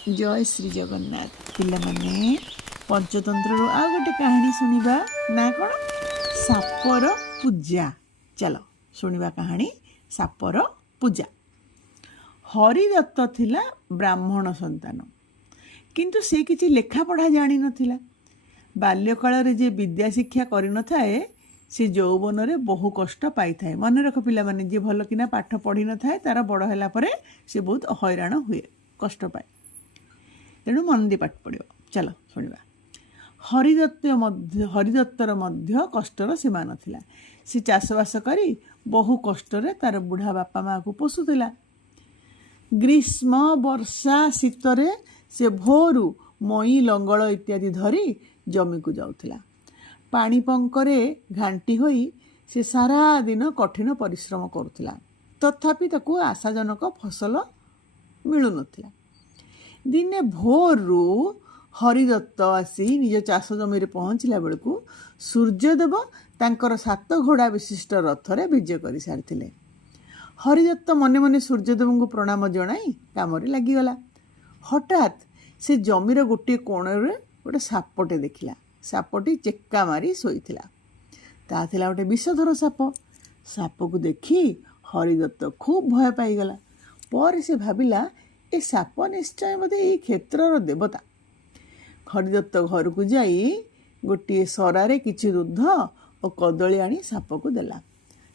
जय श्री जगन्नाथ पिलामाने पंचतंत्र आ गोटे कहानी शुणा ना कौन सापर पूजा। चलो शुणा कहानी सापर पूजा। हरिदत्त थिला ब्राह्मण संतान किंतु से किछि लेखा पढ़ा जानी नथिला। बाल्यकाल रे जे विद्या शिक्षा करि नथाए से यौवन रे बहु कष्ट पाई थाए। मन रख पिला माने जे भल किना पाठ पढ़ी नथाए तार बड़ होला परे से बहुत हैरान हुए, कष्ट पाए। तेणु मन दी पाठ पढ़ो। चलो शुणा। हरिदत्तर मध्य कष्टर सीमा नथिला। से चाषबास करी बहु कष्टर तार बुढ़ा बापा माँ को पोषुला। ग्रीष्म वर्षा शीतरे से भोरु मई लंगल इत्यादि धरी जमी को जाउथिला। पानी पंकरे घांटी होई से सारा दिन कठिन परिश्रम करुथिला। तथापि ताकू आशाजनक फसल मिलु नथिला। दिने भोरु हरिदत्त आसी निज चाष जमी पहुँचला बेलू सूर्यदेव तांकर 7 घोड़ा विशिष्ट रथरे विजय कर सारी। हरिदत्त मने मने सूर्यदेव को प्रणाम जनाई काम लगिगला। हठात से जमीर गोटे कोणरे गोटे सापटे देखला। सापटी चेक्का मारी शोईथिला। ता थिला गोटे विषधर साप। साप को देखी हरिदत्त खूब भय पाईगला। पर से भाविला ए साप निश्चय बोधे ये क्षेत्रर देवता। हरिदत्त घर को जाई गोटे सरारे किछि दूध और कदली आनी साप को देला।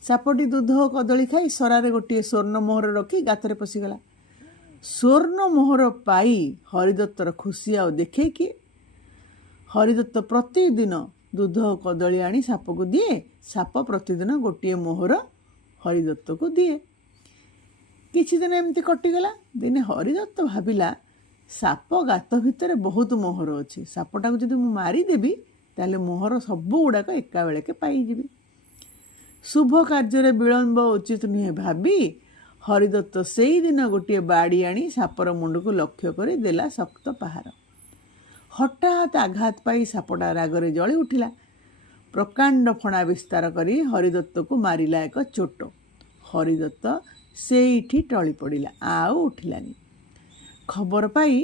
सापटी दूध और कदली खाई सरारे गोटे स्वर्ण मोहर रखी गाତରେ पशिगला। स्वर्ण मोहर पाई हरिदत्तर खुशी आ देखे कि हरिदत्त प्रतिदिन दूध और कदली आनी साप को दिए। साप प्रतिदिन गोटे मोहर हरिदत्त को दिए। किछि दिन एमती कटिगला। दिने हरिदत्त भाविला साप गात भितर बहुत मोहर अच्छी। सापटा को जदि मु मारिदेवी ताले मोहर सबू गुड़ाक एका बेलके पाइजिबी। शुभ कार्य विलंब उचित नुहे भावी हरिदत्त से ही दिन गोटे बाड़ी आनी सापर मुंड को लक्ष्य कर देला शक्त पहार। हठात आघात पाई सापटा रागरे जली उठिला। प्रकांड फणा विस्तार करी हरिदत्त को मारिला एक चोट। हरिदत्त सेठी टली पड़ा आउ उठिलानी। खबर पाई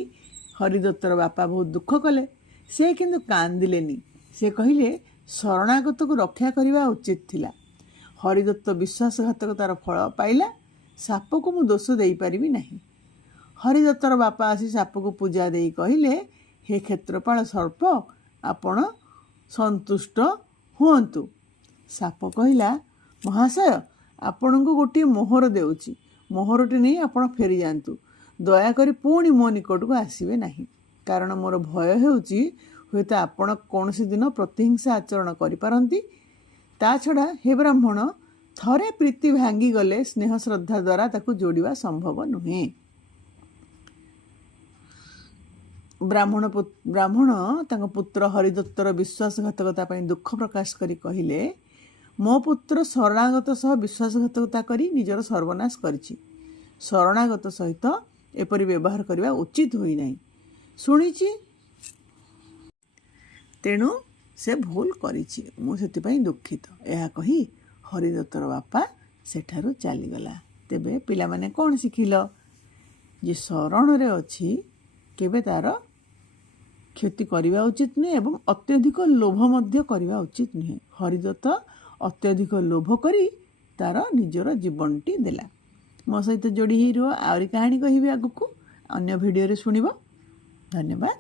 हरिदत्तर बापा बहुत दुख कले। से किंतु कांदिलेनी। से कहिले शरणागत को रक्षा करने उचित थिला। हरिदत्त विश्वासघातकतार फल पाइला। साप को मु दोष दे पारि नहीं। हरिदत्तर बापा आसी साप को पूजा दे कहिले हे क्षेत्रपाल सर्प आपण संतुष्ट हुअन्तु। साप कहिला महाशय आपण को गोटे मोहर देउची। मोहरटी नहीं आपण फेरी जातु। दयाकोरी पुणी मो निकट को आसबे नहीं। कारण मोर भय हेउची हुएत आपण कौन दिन प्रतिहिंसा आचरण करिपारंती। ता छड़ा हे ब्राह्मण थरे प्रीति भांगी गले स्नेह श्रद्धा द्वारा ताकू जोड़िबा संभव नुहे। ब्राह्मण तांको पुत्र हरिदत्तर विश्वासघातकता पई दुख प्रकाश करी कहिले मो पुत्र शरणागत सह विश्वासघातकता करी निजर सर्वनाश करिछि। शरणागत सहित एपरि व्यवहार करबा उचित होई नाही। सुनिछि तेणु से भूल करिछि। मु सेति पई दुखित। एहा कही हरिदत्तर बापा सेठारु चलीगला। तेबे पिला माने कोन शिखिल जे शरण रे अछि केबे तार क्षति करवा उचित नुहे एवं अत्यधिक लोभ मध्य करवा उचित नुहे। हरिदत्त अत्यधिक लोभ करी तार निजर जीवनटी देला। मो सहित जोड़ी ही रुह। आहरी कहानी कहबी आगु को अन्य भिडियो रे सुनिबो। धन्यवाद।